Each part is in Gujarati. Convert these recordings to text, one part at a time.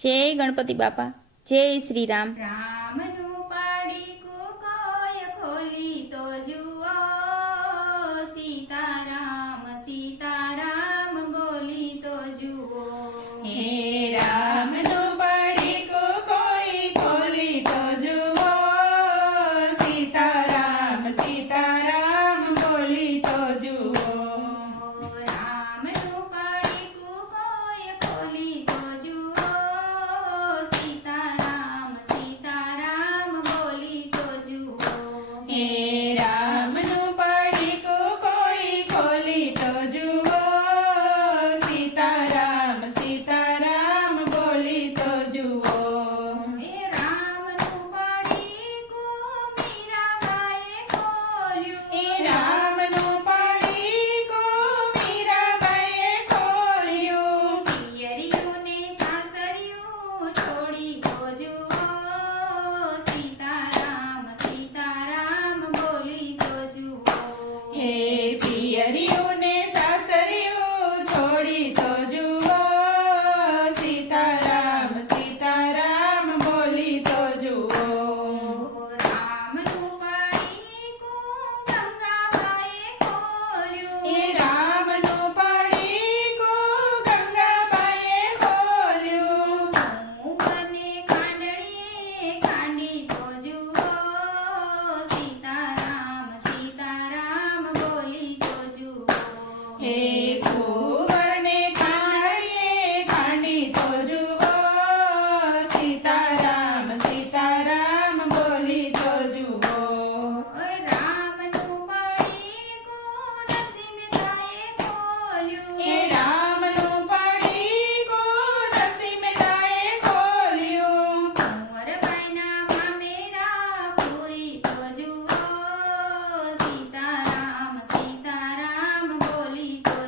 જય ગણપતિ બાપા, જય શ્રી રામ. રામનું પાડીકું કોઈ ખોલી તો જુઓ, સીતારામ સીતારામ બોલી તો જુઓ. હે રામનું પાડીકું કોઈ ખોલી તો જુઓ, સીતારામ સીતારામ બોલી તો જુઓ. રામનું પાડીકું કોઈ ખોલી તો જુઓ, સીતારામ સીતારામ બોલી તો જુઓ. હે રામનું પાડીકું કોઈ ખોલી તો જુઓ, સીતારામ સીતારામ બોલી તો જુઓ. હે રામનું પાડીકું મીરાબાઈએ ખોલ્યું, હે રામનું પાડીકું મીરાબાઈએ ખોલ્યું. પિયરિયું ને સાસરિયું છોડી તો જુઓ, સીતારામ સીતારામ બોલી તો જુઓ. હે પિયરિયું ને સાસરિયું છોડી તો જુઓ, સીતારામ સીતારામ બોલી તો જુઓ. રામનું પાડીકું ગંગાબાઈએ ખોલ્યું, હે રામનું પાડીકું ગંગાબાઈએ ખોલ્યું. કુંવરને ખાંડણીએ ખાંડી તો જુઓ, સીતારામ સીતારામ બોલી તો જુઓ. હે કુંવરને ખાંડીએ ખાંડી તો જુઓ, સીતારામ સીતારામ બોલી તો જુઓ. રામનું પાડીકું નરસિંહ મહેતાએ ખોલ્યું, હે રામનું પાડીકું નરસિંહ મહેતાએ ખોલ્યું. કુંવરબાઈના મામેરા પૂરી તો જુઓ, સીતારામ સીતારામ બોલી તો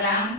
સીતારામ